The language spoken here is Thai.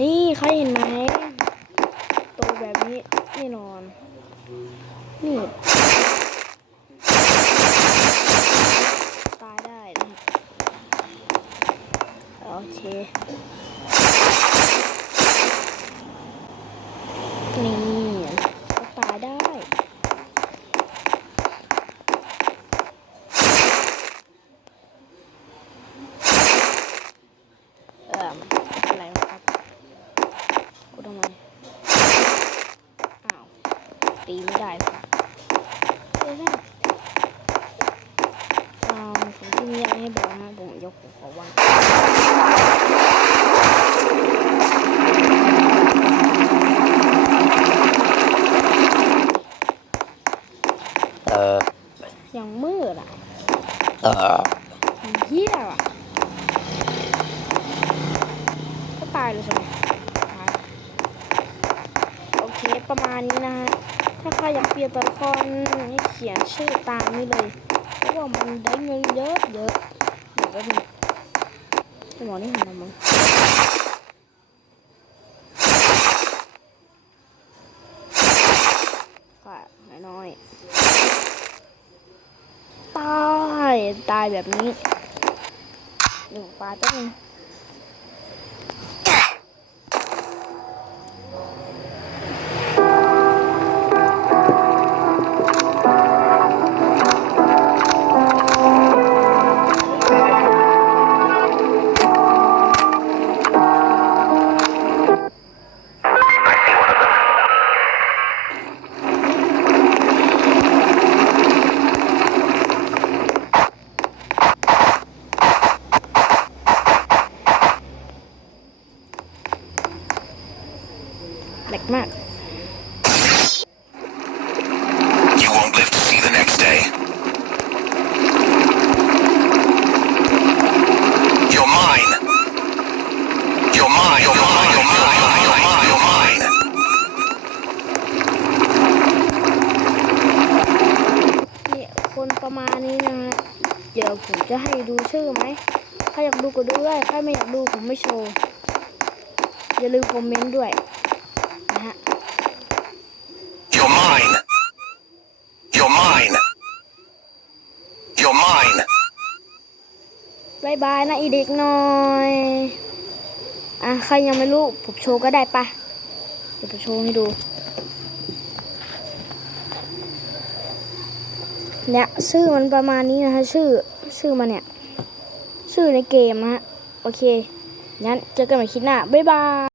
นี่เขาเห็นไหม ตีไม่ได้ครับเจ๊แม่อ่าผมที่มีอะไรให้บอกนะผมยกหัวขอวางเอออย่างมืดอะเออเฮี้ยอะก็ตายเลยใช่ไหมตายโอเค ประมาณนี้นะฮะ ถ้าใครอยากเปลี่ยนตัวละครให้เขียนชื่อตามนี้เลยเพราะว่ามันได้เงินเยอะเยอะเดี๋ยวแป๊บนึงจะหมอนี่ทำไมมึงก็น้อยตายตายแบบนี้หนึ่งปลาแป๊บนึง หลกมาก You won't live to see the next day. You're mine. You're mine. You're mine. You're mine. You're mine. You're mine. เนี่ยคนประมาณนี้นะฮะ เดี๋ยวผมจะให้ดูชื่อไหม ถ้าอยากดูก็ดูได้ ถ้าไม่อยากดูผมไม่โชว์ อย่าลืมคอมเมนต์ด้วย นะฮะ You're mine. You're mine. You're mine. บายบายนะอีเด็กน้อยอะใครยังไม่รู้ ผมโชว์ก็ได้ปะเดี๋ยวผมโชว์ให้ดูเนี่ยชื่อมันประมาณนี้นะฮะ ชื่อชื่อมันเนี่ย ชื่อในเกมนะฮะ โอเค งั้นเจอกันใหม่คลิปหน้า บ๊ายบาย